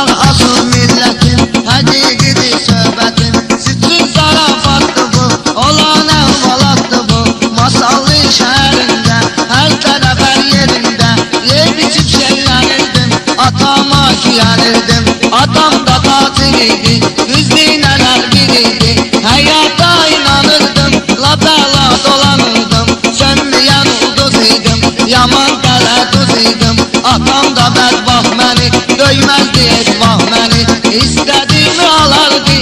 Olacaq asıl milletin həqiqidi söhbətin. Sizin zarafatdır bu, olan əhvalatdır bu. Masallı şəhərində, hər tərəf hər yerində yeyib içib şeylənirdim, atama güyənirdim. Atam da qatil idi, düzdü nələr bilirdi. Həyata inanırdım, la bəla dolanırdım. Sönməyən ulduz idim, yaman dələduz idim. Atam da bədbaxt məni, döyməzdi heç vaxt məni. İstədiyimi alardı,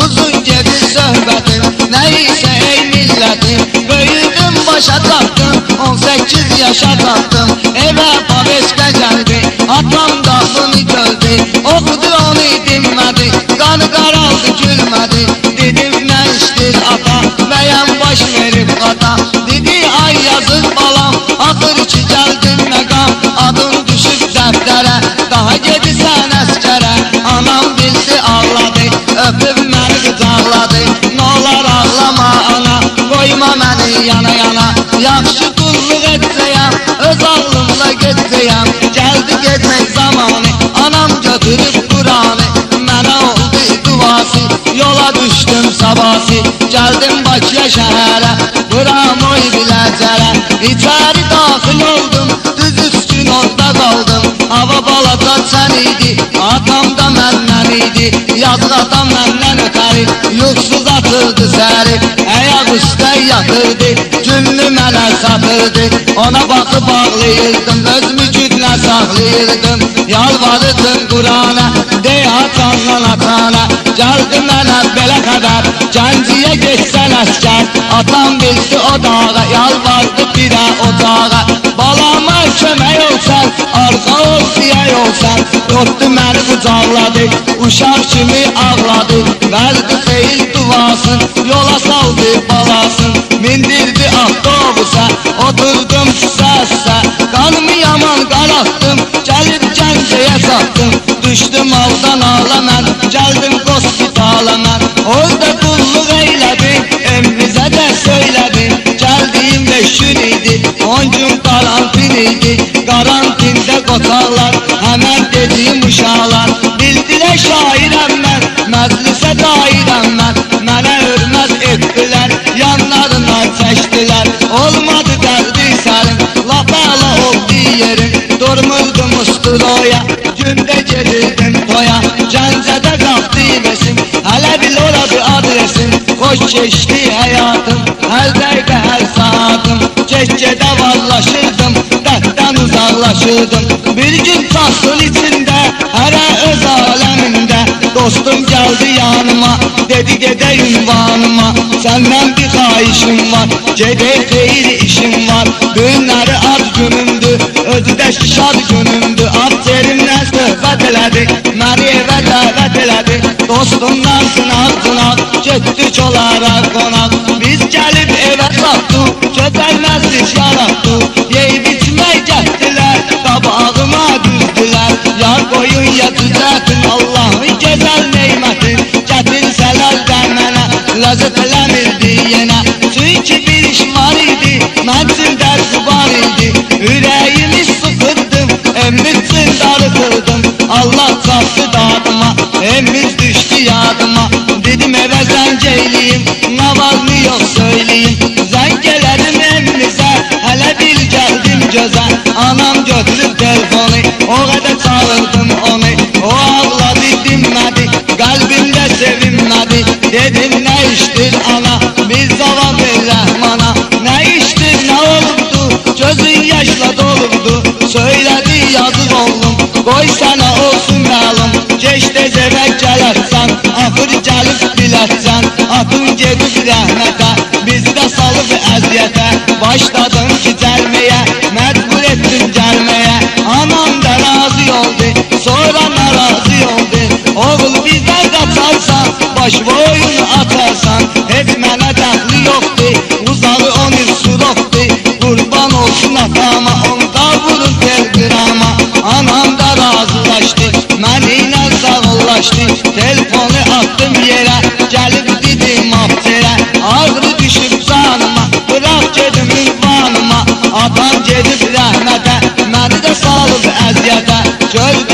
uzun gedir söhbətim. Nəysə ey millətim, böyüdüm başa tapdım, 18 yaşa tapdım. Evə babeşkə gəldi, atam da bunu gördü. Oxudu onu dinmədi, qanı qaraldı gülmədi. Dedim nə işdir ata, bəyəm baş verib qata. Dedi ay yazıq balam, axır ki gəldin məqam. Adın düşüb dəftərə, daha gedirsən əskərə. Anam bildi ağladı, öpüb məni qucaqladı. Nolar ağlama ana, qoyma məni yana yana. Yaxşı qulluq etsəyəm, öz ağlımla getsəyəm. Gəldi getmək zamanı, anam götürüb Qur'anı. Mənə oldu duası, yola düşdüm sabahı. Gəldim Bakıya şəhərə, buram oy biləcərə. İçəri daxil oldum, düz 3 gün orada qaldım. Hava balaca sən idi, atam da məndən idi. Yazıq atam məndən ötəri, yuxsuz atırdı səri. Əyaq üstə yatırdı, günlü mənə satırdı. Ona baxıb ağlayırdım, özümü güdlə saxlayırdım. Yalvarırdım Qur'ana, dey atandan atana. Gəldi mənə belə qədər, Gənciyə geçsən əskər. Atam bildi o dağa, yalvardı birə ocağa. Balama kömək olsan, arxa ol diyək olsan. Tutdu məni qucaqladı, uşaq kimi ağladı. Verdi xeyir duasın, yola saldı balasın. Mindirdi avtobusa, oturdum səsə. Qanımı yaman qaratdım, gəlib Gəncəyə çatdım. Düşdüm aldan ağla mən, gəldim hospitala mən. Orada qulluq eylədim, emrizə də söylədim. Gəldiyim 5 gün idi, 10 gün karantin idi. Karantində qotaqlar, həmən dediyim uşaqlar. Bildilər şairəm mən, məclisə dairəm mən. Mənə hörmət etdilər, yanlarına çəkdilər. Olmadı dərdi sərim, lap əla oldu yerim. Durmurdum usturoya, gündə gedirdim toya. Gəncədə qalxdı besim, hələ bil oradı adresim. Xoş keçdi həyatım, hər dəqiqə hər saatım. Get-gedə vallaşırdım, dərddən uzaqlaşırdım. Bir gün çaxsın içində, hərə öz aləmində. Dostum gəldi yanıma, dedi gedək ünvanıma. Səndən bir xahişim var, gedək xeyir işim var. Günləri ad günümdür, özü də şad günümdür. Afterimdən söhbət elədi, məni evə dəvət elədi. Dostumdan sınaq, getdik onlara qonaq. Biz gəlib evə çatdıq, gözəl məclis yaratdıq. Yeyib içmək getdilər, qabağıma düzdülər. Yar qoyun ya düzətin, Allahın gözəl neymətin. Gətirsələr də mənə, ləzzət eləmirdi yenə. Çünki bir iş var idi, mən üçün dərsi var idi. Ürəyimi sıxırdım, emmi üçün darıxırdım. Allah çatdı dadıma, emmiz düşdü yadıma. Dedim evə zəng eyliyim, nə var mı yox söyleyeyim. Zəng elədim emmizə, hələ bir gəldim gözə. Anam götürüb telefonu, o qədər çağırdım onu. O ağladı dinmədi, qəlbimdə sevinmədi. Dedim nə işdir ana, bir cavab ver rəhmana. Nə işdir, nə olubdu, gözün yaşla dolubdu. Söylədi yazıq oğlum, qoy sənə olsun məlum. Geç tez evə gələrsən, axır gəlib bilətsən. Atın gedib rəhmətə, bizi də salıb əziyyətə. Başladın ki gəlməyə, məcbur etdin gəlməyə. Anam da razı oldu, sonra narazı oldu. Oğul bizdən qaçarsan, baş boyunu atarsan. Heç mənə dəxli yoxdur, uzağı 10 il suroqdur. Qurban olsun atama, onda vurun telgrama. Anam da razılaşdı, mənimlə sağollaşdı. Telefonu attım yerə, gəlib dedim afterə. Ağrı düşüb canıma, bırak gedim ünvanıma. Atam gedib rəhmətə, məni də salıb əziyyətə. Gördüm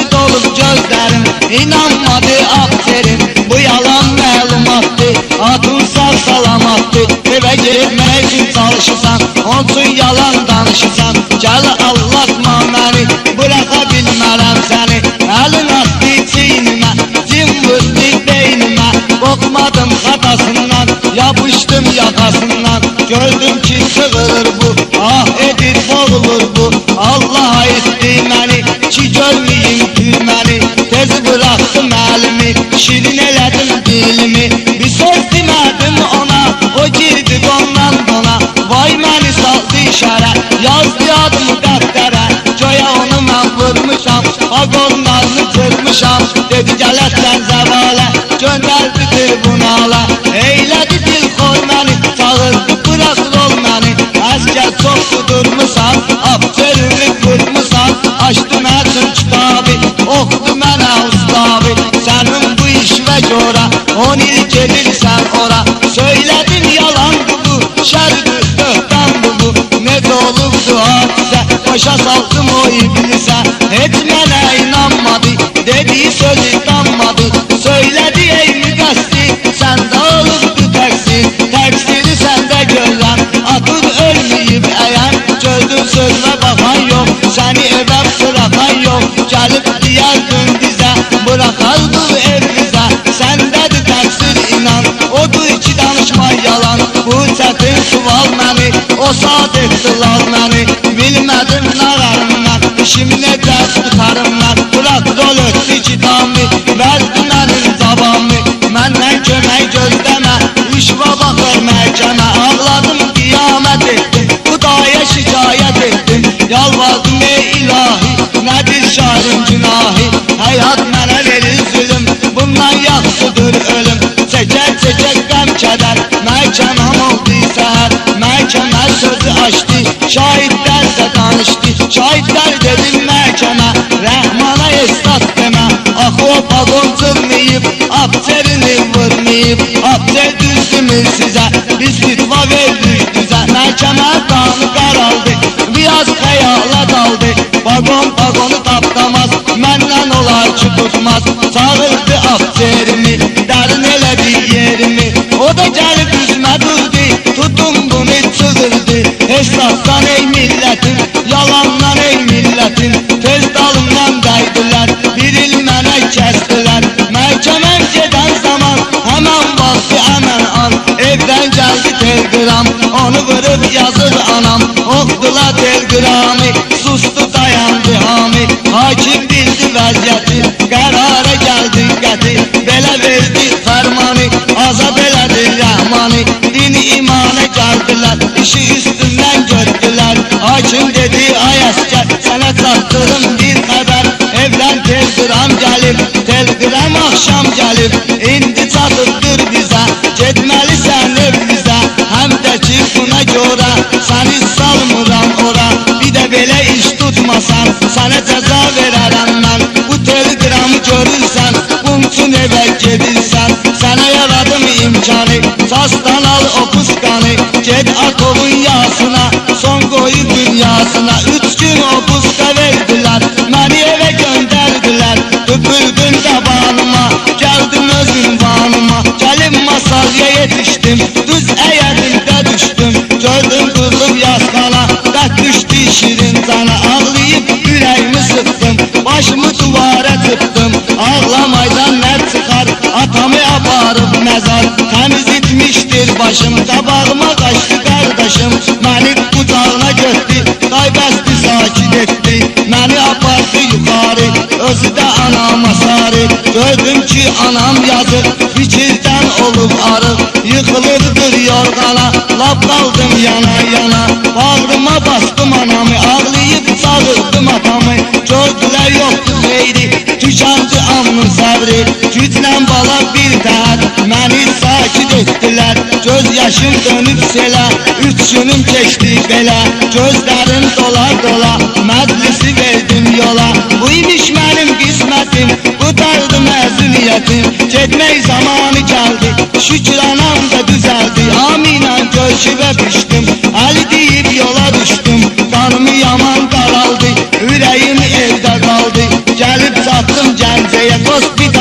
İnanmadı Akterim, bu yalan məlumatdır. Adın sağ salamatdır, evə getmək üçün çalışırsan, olsun yalan danışırsan. Gəl allatma məni, bıraka bilmərəm səni. Əlin atdı çiynimə, cim vurdu beynimə. Qorxmadım xatasından, yapışdım yakasından. Gördüm ki sığırır bu, ah edir boğulur bu. Allah etdi məni, ki görməyim gülməni. Tez bıraktım elimi, şirin elədim dilimi. Bir söz demədim ona, o girdi dondan dona. Vay məni saldı işarə, yazdı adımı dəftərə. Göyə onu mən vurmuşam, vagonlarını kırmışam. Dedi gələtsən zəvalə, göndərdi tribunala. Eylədi dilxor məni, çağırdı bırakır ol məni. Əskər çoxdu durmusan, Akterimi vurmusan. Açdı mətin kitabı, oxdu mənə ustavi. Sənin bu işvə görə 10 il gedirsən ora. Söylədim yalandı bu, şərdir böhtandı bu. Necə olubdu hadisə, başa saldım o iblisə. Heç mənə inanmadı, dediği sözü danmadı. Söylədi ey müqəssir, səndə olubdu təqsir. Təqsiri səndə görəm, atır ölməyib əyəm. Gördün sözümə baxan yox, səni evə bırakan yox. Gəlib deyərdin bizə, bırakardı ev bizə. Səndədir təqsir inan, odur ki danışma yalan. Bu çətin sual məni, o saat etdilər məni. Bilmədim nararımdan, işim necə tutarım mən. Bırak rol ötdü kitabı, verdi mənim cavabımı. Məndən kömək gözləmə, rüşvə baxır məhkəmə. Ağladım, qiyamət etdim, Xudaya şikayət etdim. Yalvardım ey ilahi, nədir şairin günahı. Həyat mənə verir zülüm, bundan yaxşıdır ölüm. Çəkər çəkər qəm kədər, məhkəməm oldu səhər. Məhkəmə sözü açdı, şahidlər də danışdı. Şahidlər dedim məhkəmə, Rəhmana esas demə. Axı o pagon çırmayıb, Akterini vurmayıb. Akter düzdümü sizə, biz fitva verdik düzə. Məhkəmə qanı qaraldı, biraz xəyala daldı. Pagon pagonu tapdamaz, məndən olar ki tutmaz. Çağırdı Akterimi, dərin elədi yerimi. O da gəlib üzmə durdu, tutum bunu çığırdı. Hesabdan ey millətim, yalandan ey millətim. Tez dalımdan dəydilər, bir il mənə kəsdilər. Məhkəməm gedən zaman, həmən vaxtı həmən an. Evdən gəldi telgram, onu vırıb yazır anam. Oxdular telgramı, sustu dayandı hami. Hakim bildi vəziyyəti, qərara gəldi qəti. Belə verdi fərmanı, azad elədi rəhmanı. Dini imana gəldilər, işi üstündən gördülər. Hakim dedi ay əskər, sənə çatdırım bir xəbər. Evdən telgram gəlib, telgram axşam gəlib. İndi çatıbdır bizə, getməlisən evlizə. Həm də ki buna görə, səni salmıram ora. Bir də belə iş tutmasan, sənə cəza verərəm mən. Bu telegramı görürsən, bunun üçün evə gedirsən. Sənə yaradım imkanı, sasdan al o puskanı. Get atovun yasına, son qoyu dünyasına. 3 gün o puska verdilər, məni evə göndərdilər. Tüpürdün tabanıma, gəldim öz ünvanıma. Gəlib masaya yetişdim, düz əyədimdə düşdüm. Gördüm qızım yasqana, qət düşdü şirin cana. Ağlayıb ürəyimi sıxdım, başımı duvara çıxdım. Ağlamaydan nə çıxar, atamı aparıb məzar. Təmiz itmişdir başım, qabağıma qaçdı qardaşım. Məni qucağına götdü, qaybəsti sakit etdi. Məni apardı yuxarı, özü də anama sarı. Gördüm ki anam yazır, fikirdən olub arıq. Yıxılırdır yorğana, lap qaldım yana yana. Bağrıma bastım anamı, ağlayıb çağırdım atamı. Gördülər yoxdur xeyri, tükandı amın səbri. Güclə bala bir təhər, məni sakit etdilər. Göz yaşım dönüb selə, 3 günüm keçdi belə. Gözlərim dola dola, məclisi verdim yola. Bu imiş mənim qismətim, qutardı məzuniyyətim. Getmək zamanı gəldi, şükür anam da düzəldi. Aminən görkübə pişdim, əli deyib yola düşdüm. Qanımı yaman qaraldı, ürəyim evdə qaldı. Gəlib çatdım Gəncəyə, hospital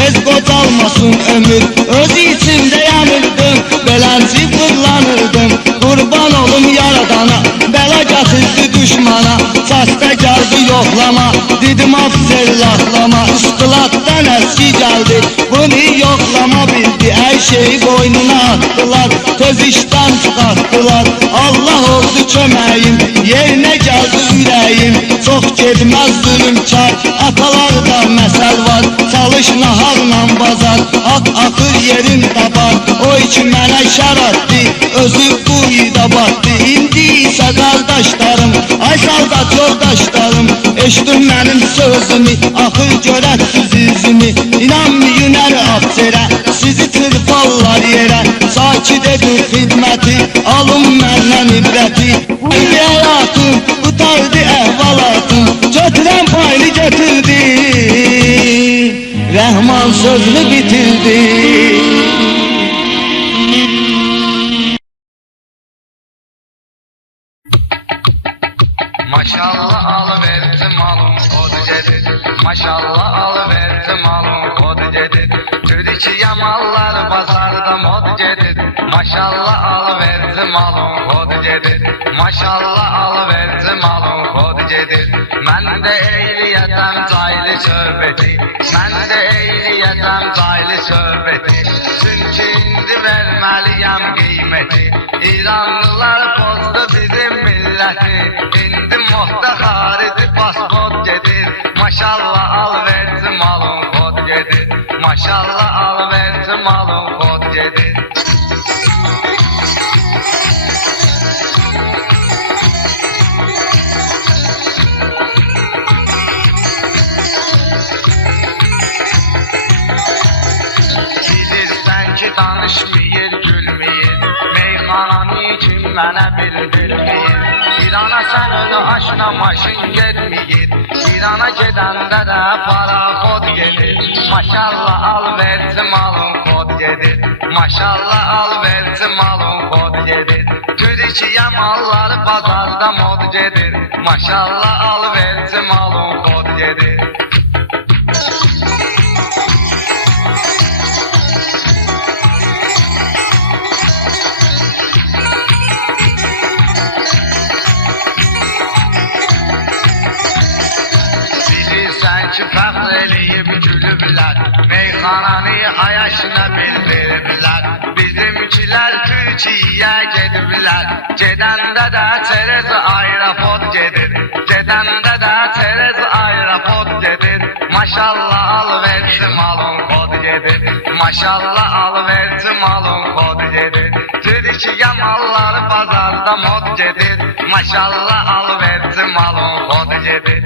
tez qocalmasın ömür. Öz içimdə yanırdım, beləncə fırlanırdım. Qurban olum yaradana, bəla gətirdi düşmana. Səsdə gəldi yoxlama, dedim afzer laxlama. İstilatdan əski gəldi, bunu yoxlama bildi. Hər şeyi boynuna attılar, tez işdən çıxarttılar. Allah oldu köməyim, yerinə gəldi ürəyim. Çox gedməz zülümkar, atalarda məsəl var. Çalış naharla bazar, ak axır yerin tabar. O ki mənə şəratdi, özü bu ida batdı. İndi isə qardaşlarım, ay saldat yoldaşlarım, eşitdim mənim sözümü, axır görəsiz üzümü. İnanmayın hər afserə, sizi tırpallar yerə. Sakit edir xidməti, alın məndən ibrəti. Bu həyatım, qutardı əhvalatım, götürən payını götürdü, Rəhman sözünü bitirdi. Maşallah alıverdi malum kod cedid. Maşallah alıverdi malum kod cedid. Türkiye mallar pazarda mod cedid. Maşallah alıverdi malum kod cedid. Maşallah alıverdi malum kod cedid. Mən də eyliyətəm caylı söhbəti. Mən də eyliyətəm caylı söhbəti. Çünki indi verməliyəm qiyməti. İranlılar pozdu bizim milləti. İndi Moxta xarici pasport gedir. Maşallah alıverdi malum kod gedir. Maşallah alıverdi malum kod gedir. Bilirsən ki danışmayır, gülməyir. Meyxananı kim mənə bildirməyir. İrana sən önü aşına maşın getməyir. İrana gedəndə də paraxod gedir. Maşallah alverdi malum kod gedir. Maşallah alverdi malum kod gedir. Türkiye malları bazarda mod gedir. Maşallah alverdi malum kod gedir. Fəxr eləyib gülüblər, meyxananı ayaşına bildiriblər. Bizimkilər Türkiyə gediblər, gedəndə də çerez aerofot gedir. Gedəndə də çerez aerofot gedir. Maşallah alıverdi malum kod gedir. Maşallah alıverdi malum kod gedir. Türkiyə malları bazarda mod gedir. Maşallah alıverdi malum kod gedir.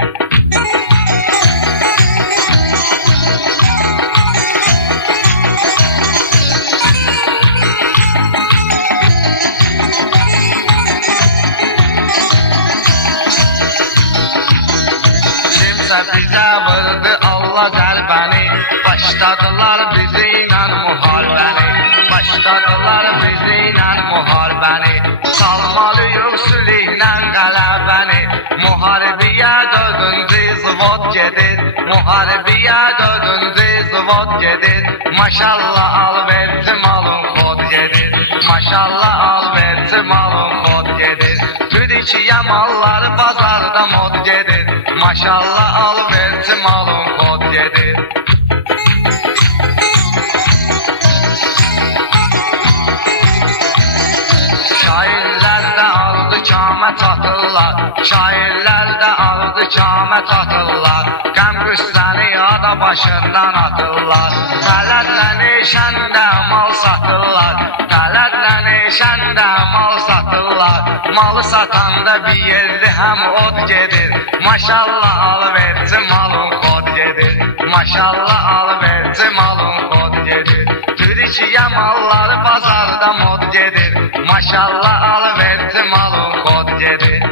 Bizə vurdu Allah zərbəni, başladılar bizimlə müharibəni. Başladılar bizimlə müharibəni, salmalıyıq sülhlə qələbəni. Müharibəyə dördüncü zvod gedir, müharibəyə dördüncü zvod gedir. Maşallah alverdi malum kod gedir. Maşallah alverdi malum kod gedir. Türkiye malları bazarda mod gedir. Maşallah alverdi malum kod gedir. Şairlər də aldı kamə çatırlar, şairlər də aldı kamə çatırlar. Qəm qüssəni ada başından atırlar. Tələdlə neşəndə mal satırlar, tələdlə neşəndə mal satırlar. Malı satanda bir yerdə həm od gedir. Maşallah alıverdi malum kod gedir. Maşallah alıverdi malum kod gedir. Türkiye malları bazarda mod gedir. Maşallah alıverdi malum kod gedir.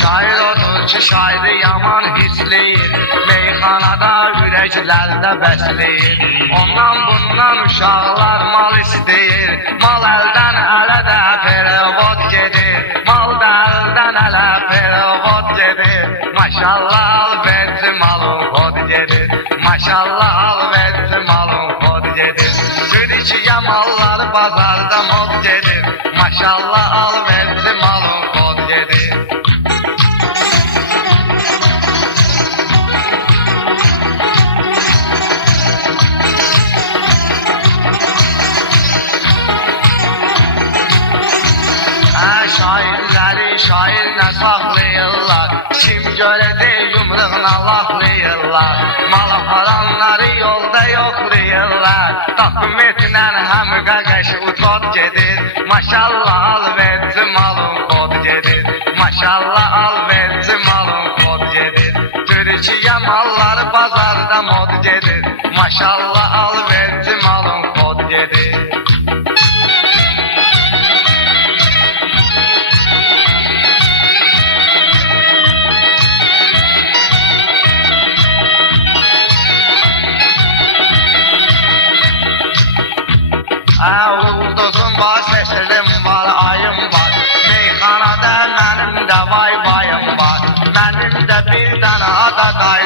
Şair odur ki şairi yaman hisleyir. Meyxanada ürək inəklərdə bəsləyir. Ondan bundan uşaqlar mal istəyir. Mal əldən ələ də perevod gedir. Mal da əldən ələ perevod gedir. Maşallah alverci malın xod gedir. Maşallah alverci malın xod gedir. Türkiyə malları bazarda mod gedir. Maşallah alverci malın xod gedir. Şairləri şairinə saxlayırlar. Kim görədə yumruğuna laxlayırlar. Mal aparanları yolda yoxlayırlar. Dokumentlə həmqə qəşi utod gedir. Maşallah alverci malın xod gedir. Maşallah alverci malın xod gedir. Türkiyə malları bazarda mod gedir. Maşallah alverci malın xod gedir. Ulduzum var, səsilim var, ayım var. Meyxanada mənim də vay bayım var. Mənim də bir dənə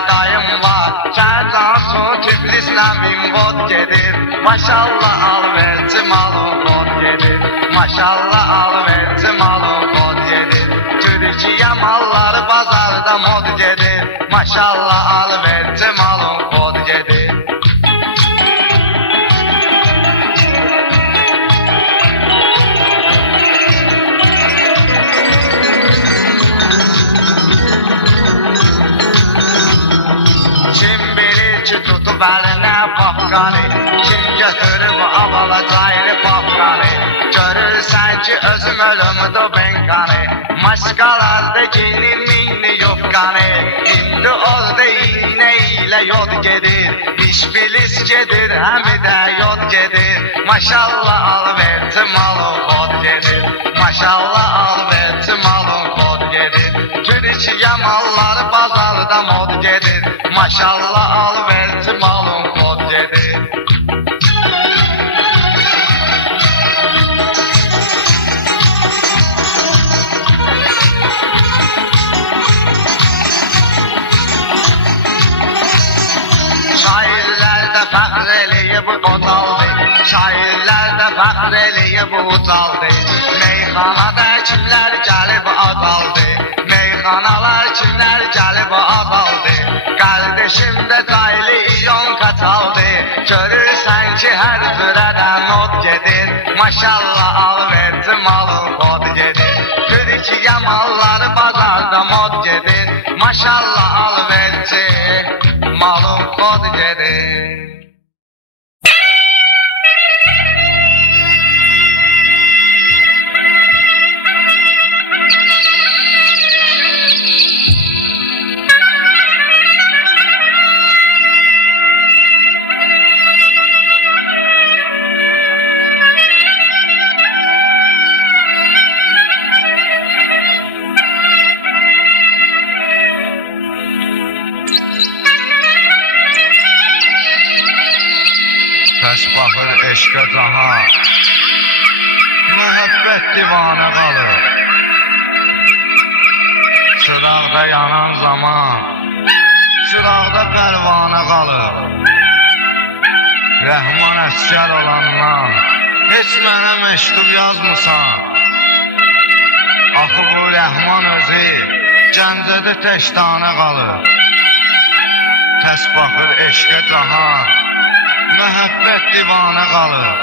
dayım var. Şəhərcansu Tiflislə minvod gedir. Maşallah alverci malın xod gedir. Maşallah alverci malın xod gedir. Türkiyə malları bazarda mod gedir. Maşallah alverci malın xod gedir. Tutub əlinə papqanı, kim götürüb avalacaqlı papqanı. Görürsən ki özüm ölümdü benqanı. Maşqalarda giyinir minli yufqanı. İndi oldu iğnə ilə yod gedir. İş bilis gedir, həmi də yod gedir. Maşallah alverci malın xod gedir. Maşallah alverci malın xod gedir. Türkiyə malları bazarda mod gedir. Maşallah alverci malın xod gedir. Şairlər də fəxr eləyib qocaldı. Şairlər də fəxr eləyib ucaldı. Meyxanada kimlər gəlib azaldı. Meyxanalar kimlər gəlib azaldı. Qardeşimdə caylı iyon qaçaldı. Görürsən ki hər cürədən not gedir. Maşallah alverci malın xod gedir. Türkiyə malları bazarda mod gedir. Maşallah alverci malın xod gedir. Pəs baxır eşqə cahan, məhəbbət divanə qalır. Çıraqda yanan zaman, çıraqda pərvanə qalır. Rəhman əsgər olandan, heç mənə məktub yazmısan. Axı bu Rəhman özü, Gəncədə təkdanə qalır. Pəs baxır eşqə cahan, məhəbbət divanə qalır.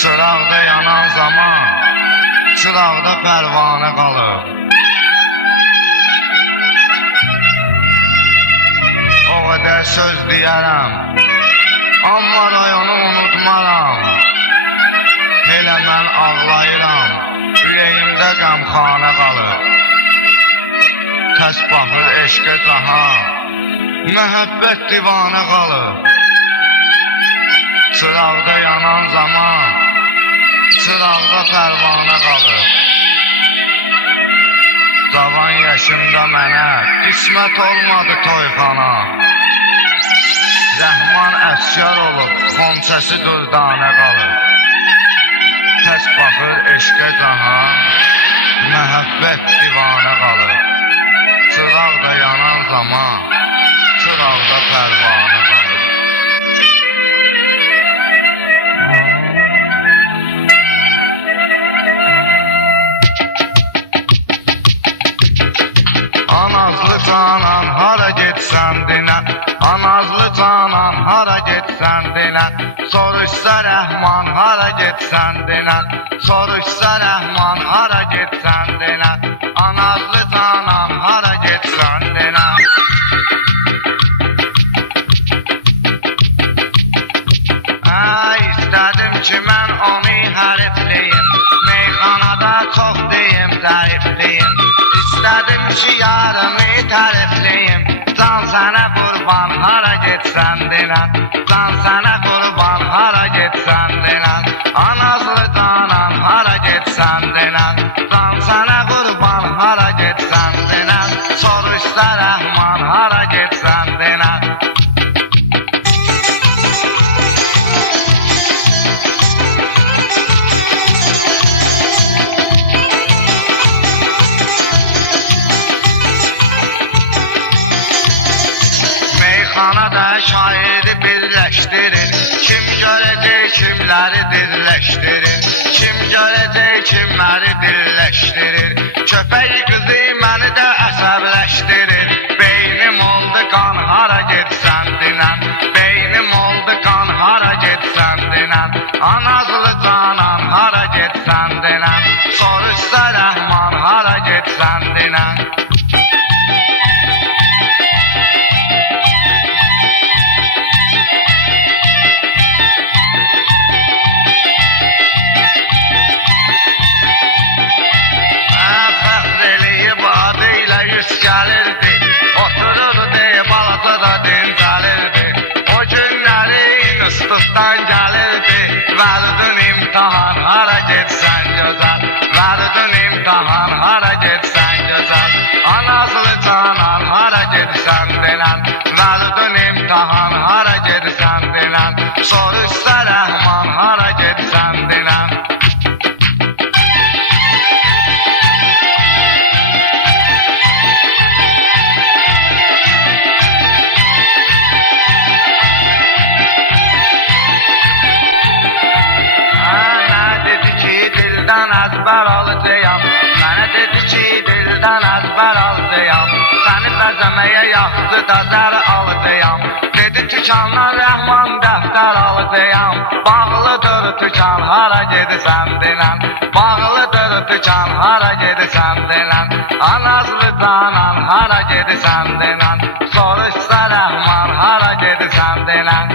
Çıraqda yanan zaman, çıraqda pərvanə qalır. O qədər söz deyərəm, amma rayonu unutmaram. Elə mən ağlayıram, ürəyimdə qəmxanə qalır. Təs baxır eşqə cahan, məhəbbət divanə qalır. Çıraqda yanan zaman, çıraqda pərvanə qalır. Cavan yaşımda mənə qismət olmadı toyxana. səsi durdana qalır. Təs baxır eşqə cahan, məhəbbət divana qalır. Çıraq da yanan zaman, çıraqda pərvanə qalır. Anazlı canan hara getsən dinən, Anazlı canan hara getsən dinən, Soruşsa Rəhman hara getsən dinən, Soruşsa Rəhman hara getsən dinən, Anazlı canan hara getsən dinən. İstədim ki mən onu hərifliyim, Meyxanada çox deyim, tərifliyim. İstədim ki yarımı tərifliyim, Can sənə qurban hara getsən dinən, Can sənə qurban hara getsən dinən, Anazlı canan hara getsən dinən, Can sənə qurban hara getsən dinən, Soruşsa Rəhman hara getsən dinən. Meyxanada şairi birləşdirin, Kim görəcək kimləri birləşdirin, Kim görəcək kimləri birləşdirir. Köpək qızı məni də əsəbləşdirir, Beynim oldu qan hara getsən dinən, Beynim oldu qan hara getsən dinən, Anazlı canan hara getsən dinən, Soruşsa Rəhman hara getsən dinən. Gəlirdi, otururdu, balası da dincəlirdi. O günlərin üstündən gəlirdi, Vəlidin imtihan hara getsən gözəl, Vəlidin imtihan hara getsən gözəl, Anazlı canan hara getsən dinən, Vəlidin imtihan hara getsən dinən, Soruşsa Rəhman hara getsən dinən. Dildən əzbər alacağam, Mənə dedi ki dildən əzbər alacağam, Səni bəzəməyə yaxşı da zər alacağam. Dedi tükandan Rəhman dəftər alacağam, Bağlıdır tükan hara gedirsən dinən, Bağlıdır tükan hara gedirsən dinən, Anazlı canan hara gedirsən dinən, Soruşsa Rəhman hara gedirsən dinən.